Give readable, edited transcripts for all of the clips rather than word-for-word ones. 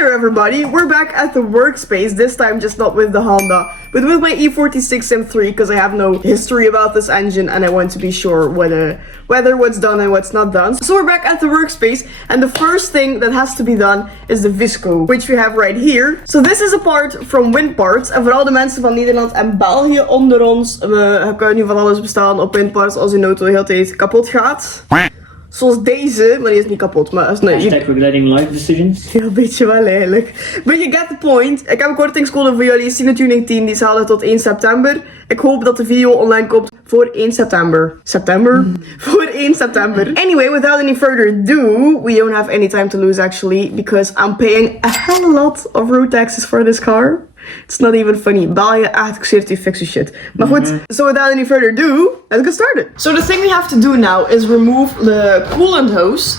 there everybody, we're back at the workspace, this time just not with the Honda, but with my E46M3 because I have no history about this engine and I want to be sure whether what's done and what's not done. So we're back at the workspace and the first thing that has to be done is the visco, which we have right here. So this is a part from Windparts en vooral de mensen van Nederland en België onder ons, we kunnen nu van alles bestaan op Windparts als uw auto de hele tijd kapot gaat. Zoals deze, maar die is niet kapot, maar als nee. Hashtag regulating life decisions. Ja, een beetje wel eigenlijk. But you get the point. Ik heb een kortingscode voor jullie, Cinetuning 10, die zal tot 1 september. Ik hoop dat de video online komt voor 1 september. Voor 1 september. Anyway, without any further ado, we don't have any time to lose actually, because I'm paying a hell of a lot of road taxes for this car. It's not even funny. België echt die fix shit. Maar goed, so without any further ado, let's get started. So the thing we have to do now is remove the coolant hose.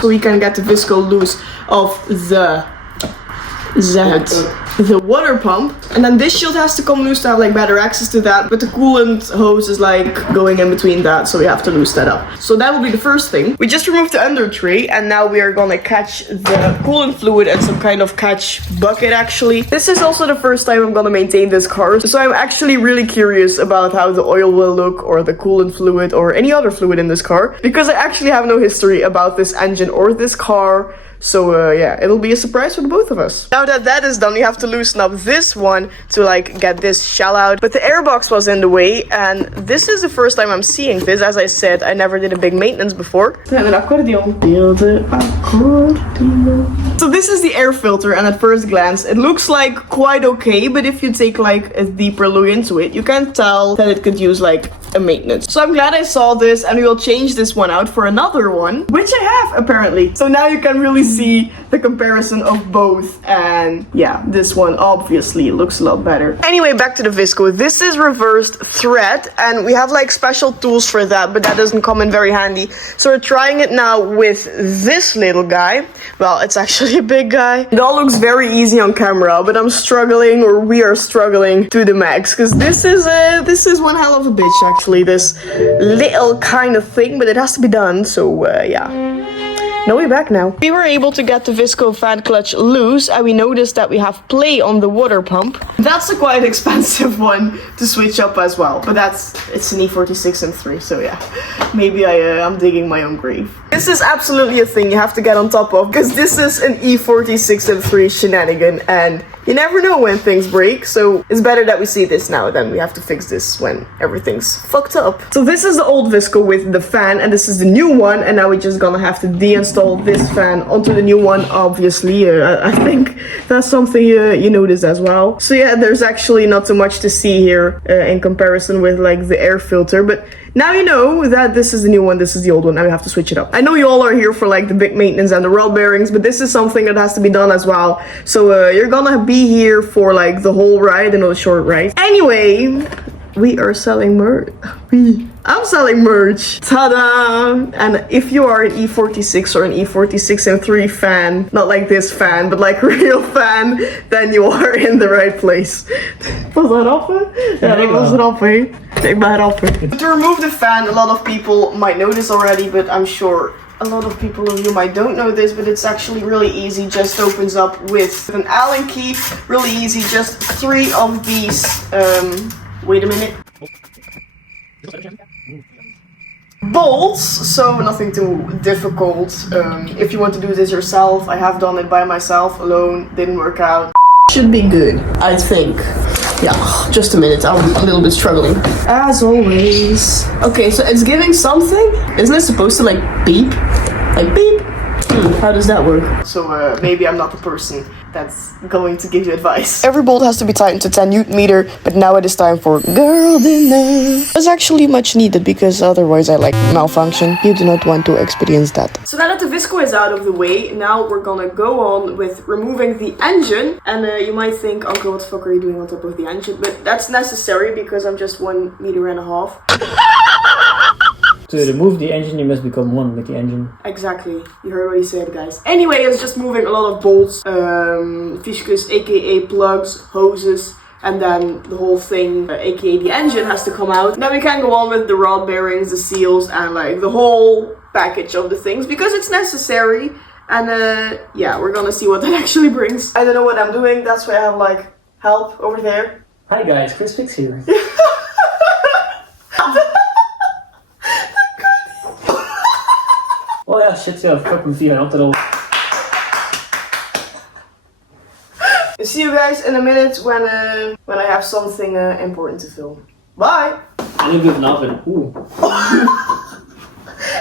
So we can get the visco loose of the water pump. And then this shield has to come loose to have like better access to that. But the coolant hose is like going in between that, so we have to loose that up. So that will be the first thing. We just removed the under tray and now we are gonna catch the coolant fluid in some kind of catch bucket actually. This is also the first time I'm gonna maintain this car. So I'm actually really curious about how the oil will look or the coolant fluid or any other fluid in this car. Because I actually have no history about this engine or this car. So yeah, it'll be a surprise for the both of us. Now that that is done, we have to loosen up this one to like get this shell out. But the airbox was in the way and this is the first time I'm seeing this. As I said, I never did a big maintenance before. So this is the air filter and at first glance it looks like quite okay, but if you take like a deeper look into it, you can tell that it could use like a maintenance. So I'm glad I saw this and we will change this one out for another one, which I have apparently. So now you can really see the comparison of both and yeah, this one obviously looks a lot better. Anyway, back to the visco. This is reversed thread and we have like special tools for that, but that doesn't come in very handy. So we're trying it now with this little guy. Well, it's actually a big guy. It all looks very easy on camera, but I'm struggling, or we are struggling to the max, because this is one hell of a bitch actually, this little kind of thing, but it has to be done, so yeah. Now we're back now. We were able to get the visco fan clutch loose and we noticed that we have play on the water pump. That's a quite expensive one to switch up as well, but it's an E46M3, so yeah, maybe I'm digging my own grave. This is absolutely a thing you have to get on top of, because this is an E46M3 shenanigan and you never know when things break, so it's better that we see this now than we have to fix this when everything's fucked up. So this is the old visco with the fan and this is the new one, and now we're just gonna have to deinstall this fan onto the new one, obviously. I think that's something you notice as well. So yeah, there's actually not so much to see here in comparison with like the air filter, but now you know that this is the new one, this is the old one, and we have to switch it up. I know you all are here for like the big maintenance and the rod bearings, but this is something that has to be done as well. So you're gonna be here for like the whole ride and not a short ride. Anyway, we are selling merch. I'm selling merch. Ta-da! And if you are an E46 or an E46M3 fan, not like this fan, but like a real fan, then you are in the right place. Was dat rappen? Ja, dat was rappen. Ik ben rappen. To remove the fan, a lot of people might know this already, but I'm sure a lot of people of you might don't know this, but it's actually really easy. Just opens up with an Allen key. Really easy. Just 3 of these. Wait a minute. Bolts, so nothing too difficult. If you want to do this yourself, I have done it by myself alone, didn't work out. Should be good, I think. Yeah, just a minute, I'm a little bit struggling. As always. Okay, so it's giving something. Isn't it supposed to like beep? Like beep? How does that work? So maybe I'm not the person that's going to give you advice. Every bolt has to be tightened to 10 Newton meter, but now it is time for girl dinner. It's actually much needed because otherwise I like malfunction. You do not want to experience that. So now that the visco is out of the way, now we're gonna go on with removing the engine. And you might think, uncle, what the fuck are you doing on top of the engine? But that's necessary because I'm just 1.5 meters. To remove the engine, you must become one with the engine. Exactly. You heard what he said, guys. Anyway, it's just moving a lot of bolts, fiscus, aka plugs, hoses, and then the whole thing, aka the engine, has to come out. Then we can go on with the rod bearings, the seals, and like the whole package of the things, because it's necessary. And yeah, we're gonna see what that actually brings. I don't know what I'm doing, that's why I have like help over there. Hi guys, Chris Fix here. Oh ja, shit ja, fucking via aan te rollen. See you guys in a minute when I have something important to film. Bye! En ik doe vanavond. Oeh.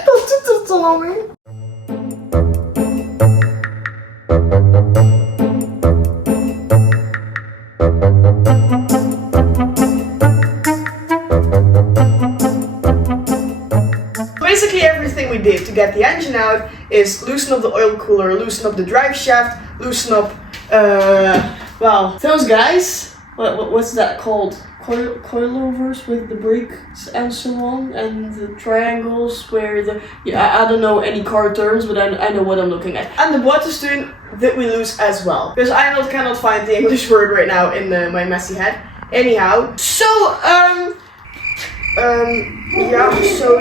Dat doet het dan alweer. Basically everything we did to get the engine out is loosen up the oil cooler, loosen up the drive shaft, loosen up, well, those guys, what's that called? Coilovers with the brakes and so on, and the triangles where the, yeah, I don't know any car terms, but I know what I'm looking at. And the boitensteun that we lose as well, because I cannot find the English word right now in my messy head. Anyhow, so, yeah, so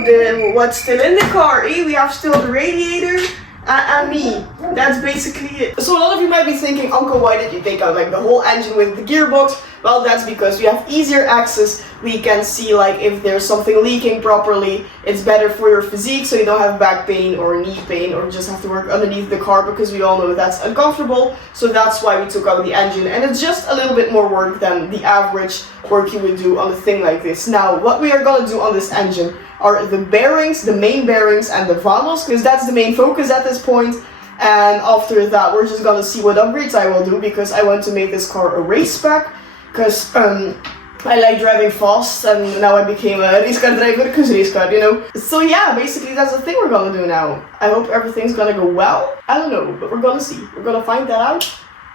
what's still in the car? We have still the radiator and me. That's basically it. So a lot of you might be thinking, Uncle, why did you take out like the whole engine with the gearbox? Well, that's because we have easier access. We can see like if there's something leaking properly. It's better for your physique, so you don't have back pain or knee pain or just have to work underneath the car, because we all know that's uncomfortable. So that's why we took out the engine, and it's just a little bit more work than the average work you would do on a thing like this. Now, what we are gonna do on this engine are the bearings, the main bearings and the Vanos, because that's the main focus at this point. And after that, we're just gonna see what upgrades I will do, because I want to make this car a race spec. Because I like driving fast, and now I became a race car driver because race car, you know. So yeah, basically that's the thing we're gonna do now. I hope everything's gonna go well. I don't know, but we're gonna see. We're gonna find that out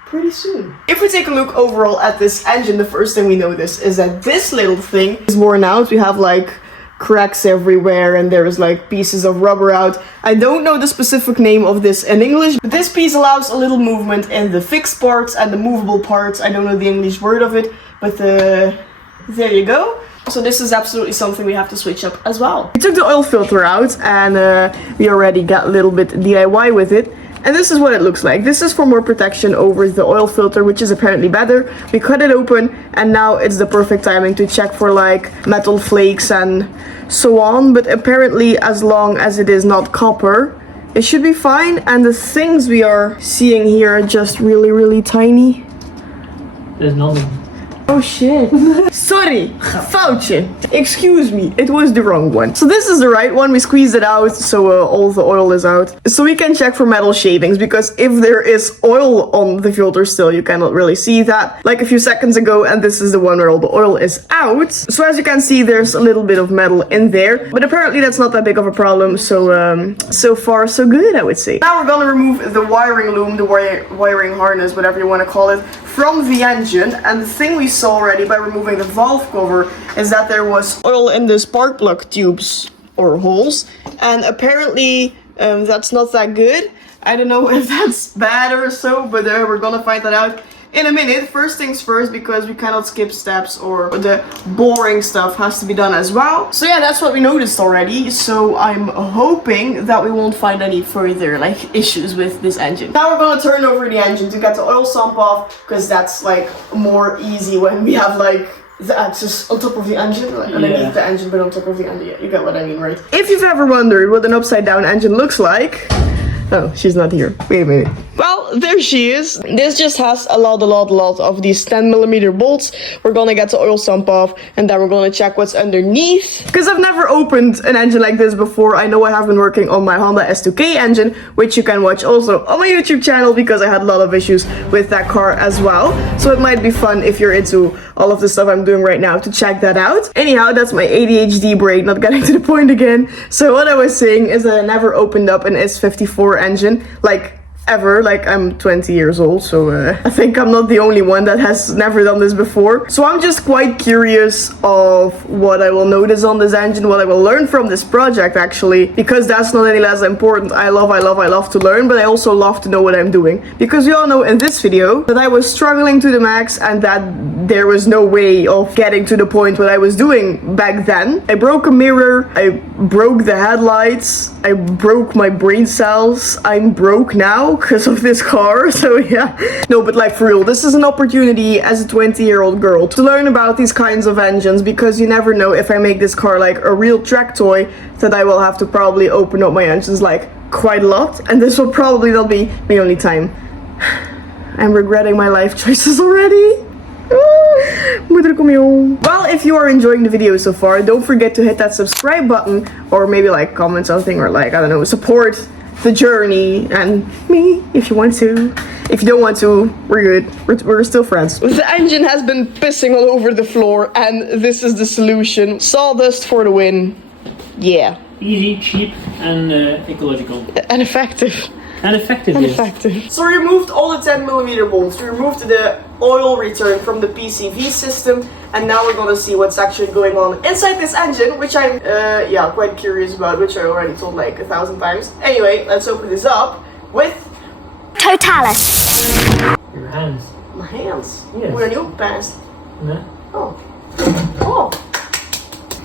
pretty soon. If we take a look overall at this engine, the first thing we notice is that this little thing is worn out. We have like cracks everywhere, and there's like pieces of rubber out. I don't know the specific name of this in English, but this piece allows a little movement in the fixed parts and the movable parts. I don't know the English word of it, but there you go. So this is absolutely something we have to switch up as well. We took the oil filter out, and we already got a little bit DIY with it. And this is what it looks like. This is for more protection over the oil filter, which is apparently better. We cut it open, and now it's the perfect timing to check for like metal flakes and so on. But apparently, as long as it is not copper, it should be fine. And the things we are seeing here are just really, really tiny. There's nothing. Oh shit. Sorry, foutje. Excuse me, it was the wrong one. So this is the right one. We squeezed it out, so all the oil is out. So we can check for metal shavings, because if there is oil on the filter still, you cannot really see that. Like a few seconds ago, and this is the one where all the oil is out. So as you can see, there's a little bit of metal in there, but apparently that's not that big of a problem. So so far so good, I would say. Now we're gonna remove the wiring loom, the wiring harness, whatever you want to call it, from the engine. And the thing we saw already by removing the valve cover is that there was oil in the spark plug tubes or holes, and apparently that's not that good. I don't know if that's bad or so, but we're gonna find that out in a minute. First things first, because we cannot skip steps, or the boring stuff has to be done as well. So yeah, that's what we noticed already. So I'm hoping that we won't find any further like issues with this engine. Now we're gonna turn over the engine to get the oil sump off, because that's like more easy when we have like the axis on top of the engine, like underneath the engine, but on top of the engine. Yeah, you get what I mean, right? If you've ever wondered what an upside down engine looks like, oh, she's not here. Wait a minute. Well, there she is. This just has a lot of these 10mm bolts. We're gonna get the oil sump off, and then we're gonna check what's underneath. Because I've never opened an engine like this before. I know I have been working on my Honda S2K engine, which you can watch also on my YouTube channel, because I had a lot of issues with that car as well. So it might be fun if you're into all of the stuff I'm doing right now to check that out. Anyhow, that's my ADHD brain not getting to the point again. So what I was saying is that I never opened up an S54 engine, like ever. Like, I'm 20 years old, so I think I'm not the only one that has never done this before. So I'm just quite curious of what I will notice on this engine, what I will learn from this project actually, because that's not any less important. I love to learn, but I also love to know what I'm doing, because we all know in this video that I was struggling to the max, and that there was no way of getting to the point what I was doing back then. I broke a mirror, I broke the headlights, I broke my brain cells, I'm broke now because of this car, so yeah. No, but like for real, this is an opportunity as a 20-year-old girl to learn about these kinds of engines, because you never know, if I make this car like a real track toy, that I will have to probably open up my engines like quite a lot, and this will probably not be my only time. I'm regretting my life choices already. Well, if you are enjoying the video so far, don't forget to hit that subscribe button, or maybe like comment something, or like, I don't know, support the journey and me if you want to. If you don't want to, we're good. We're still friends. The engine has been pissing all over the floor, and this is the solution. Sawdust for the win. Yeah. Easy, cheap, and ecological. And effective. And effective, yes. So we removed all the 10mm bolts, we removed the oil return from the PCV system, and now we're gonna see what's actually going on inside this engine, which I'm quite curious about, which I already told like 1,000 times. Anyway, let's open this up with Totalis. Your hands. My hands. Yes. Where are you past? No. Oh.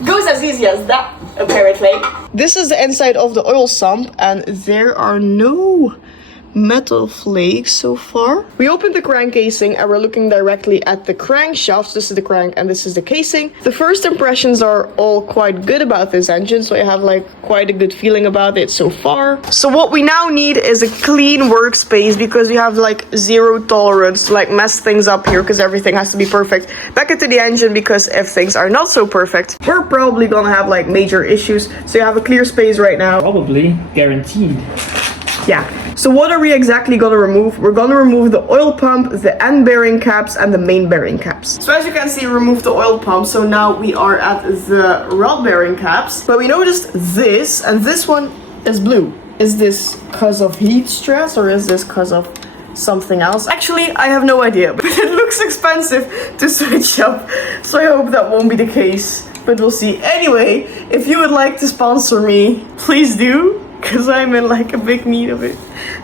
Goes as easy as that, apparently. This is the inside of the oil sump, and there are no metal flakes so far. We opened the crank casing and we're looking directly at the crankshaft. This is the crank and this is the casing. The first impressions are all quite good about this engine, so I have like quite a good feeling about it so far. So what we now need is a clean workspace, because we have like zero tolerance to like mess things up here, because everything has to be perfect. Back into the engine, because if things are not so perfect, we're probably gonna have like major issues. So you have a clear space right now. Probably guaranteed. Yeah. So what are we exactly gonna remove? We're gonna remove the oil pump, the end bearing caps, and the main bearing caps. So as you can see, remove the oil pump. So now we are at the rod bearing caps. But we noticed this, and this one is blue. Is this because of heat stress, or is this because of something else? Actually, I have no idea, but it looks expensive to switch up. So I hope that won't be the case, but we'll see. Anyway, if you would like to sponsor me, please do, because I'm in like a big need of it.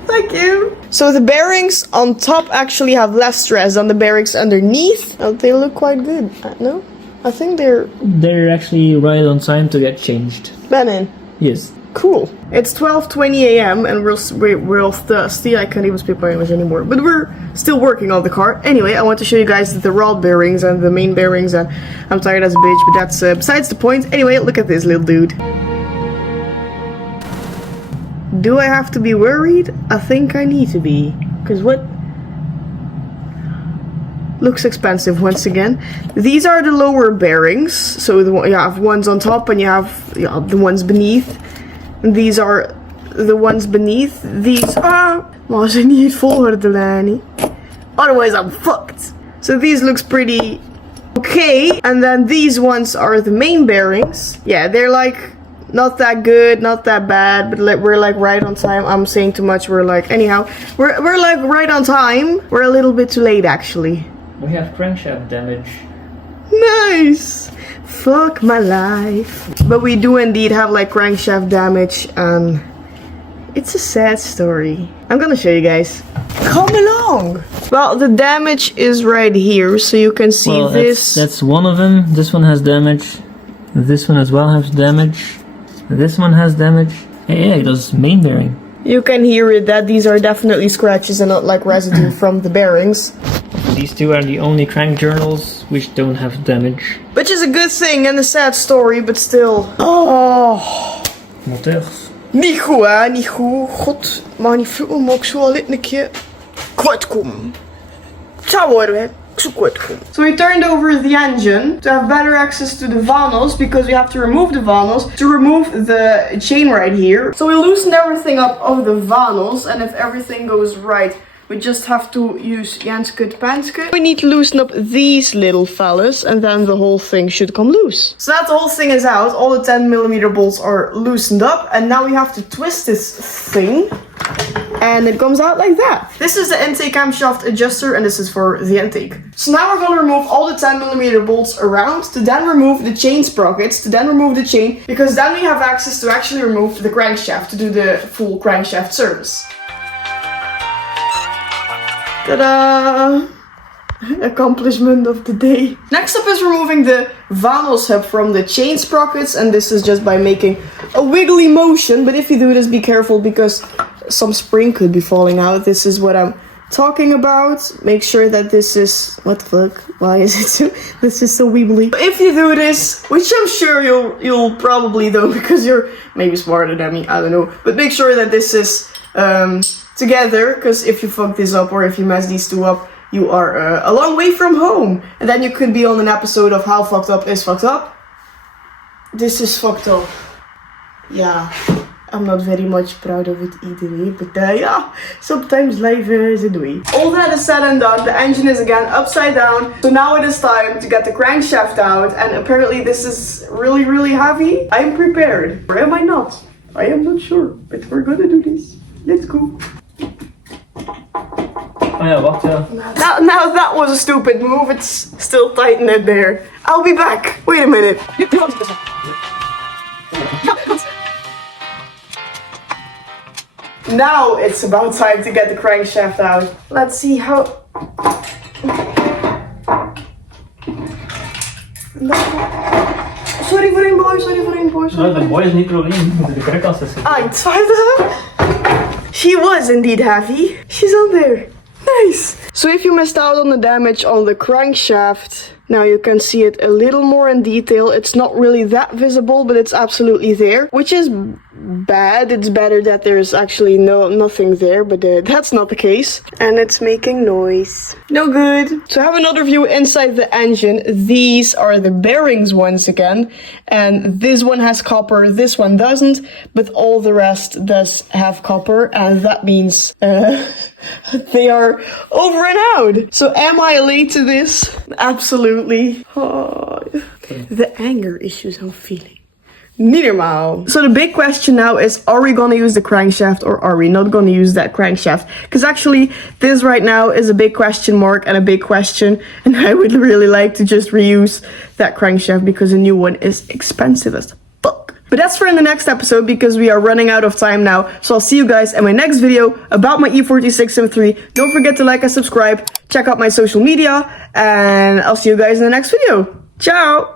Thank you. So the bearings on top actually have less stress than the bearings underneath. Oh, they look quite good. No? I think they're actually right on time to get changed. Benin. Yes. Cool. It's 12:20 a.m. and we're all thirsty. I can't even speak my English anymore. But we're still working on the car. Anyway, I want to show you guys the rod bearings and the main bearings, and I'm tired as a bitch, but that's besides the point. Anyway, look at this little dude. Do I have to be worried? I think I need to be. Because what? Looks expensive once again. These are the lower bearings. So you have ones on top and you have the ones beneath. And these are the ones beneath. These are... Maar ze niet volgen, Lani. Otherwise I'm fucked. So these looks pretty okay. And then these ones are the main bearings. Yeah, they're like... not that good, not that bad, but we're like right on time. I'm saying too much. We're like, anyhow, we're like right on time. We're a little bit too late, actually. We have crankshaft damage. Nice. Fuck my life. But we do indeed have like crankshaft damage, and it's a sad story. I'm gonna show you guys. Come along. Well, the damage is right here, so you can see this. That's one of them. This one has damage. This one as well has damage. This one has damage. Yeah, it does main bearing. You can hear it that these are definitely scratches and not like residue from the bearings. These two are the only crank journals which don't have damage. Which is a good thing and a sad story, but still. Oh. Moteurs. Niet goed, hè? Niet goed. God, mag niet veel, maar ik zou al een keer kwijt komen. Ciao hoor, hè. So we turned over the engine to have better access to the Vanos, because we have to remove the Vanos to remove the chain right here. So we loosened everything up of the Vanos, and if everything goes right, we just have to use Janskut Panskut. We need to loosen up these little fellas, and then the whole thing should come loose. So that the whole thing is out, all the 10mm bolts are loosened up, and now we have to twist this thing. And it comes out like that. This is the intake camshaft adjuster, and this is for the intake. So now we're going to remove all the 10mm bolts around, to then remove the chain sprockets, to then remove the chain, because then we have access to actually remove the crankshaft to do the full crankshaft service. Ta-da! accomplishment of the day. Next up is removing the Vanos hub from the chain sprockets, and this is just by making a wiggly motion, but if you do this, be careful because some spring could be falling out. This is what I'm talking about. Make sure that this is, what the fuck, why is it so, this is so wibbly. If you do this, which I'm sure you'll probably do because you're maybe smarter than me, I don't know, but make sure that this is together, because if you fuck this up or if you mess these two up, you are a long way from home, and then you could be on an episode of How Fucked Up is Fucked Up. This is fucked up. Yeah, I'm not very much proud of it either, but yeah, sometimes life is a way. All that is said and done, the engine is again upside down, so now it is time to get the crankshaft out, and apparently this is really, really heavy. I am prepared, or am I not? I am not sure, but we're gonna do this. Let's go. Oh yeah, wacht, ja. Now that was a stupid move, it's still tight in it there. I'll be back. Wait a minute. Now it's about time to get the crankshaft out. Let's see how... Sorry voor een boy, sorry voor een boy. No, the boy is niet probleem. De kruikas is het. I'm sorry. She was indeed heavy. She's on there. Nice. So if you missed out on the damage on the crankshaft, now you can see it a little more in detail. It's not really that visible, but it's absolutely there, which is bad. It's better that there's actually nothing there, but that's not the case. And it's making noise. No good. So I have another view inside the engine. These are the bearings once again, and this one has copper, this one doesn't, but all the rest does have copper, and that means they are over and out. So am I late to this? Absolutely. Oh, the anger issues I'm feeling. Niet normaal. So the big question now is, are we gonna use the crankshaft or are we not gonna use that crankshaft? Because actually this right now is a big question mark and a big question, and I would really like to just reuse that crankshaft because a new one is expensive as fuck. But that's for in the next episode because we are running out of time now. So I'll see you guys in my next video about my E46M3. Don't forget to like and subscribe. Check out my social media and I'll see you guys in the next video. Ciao!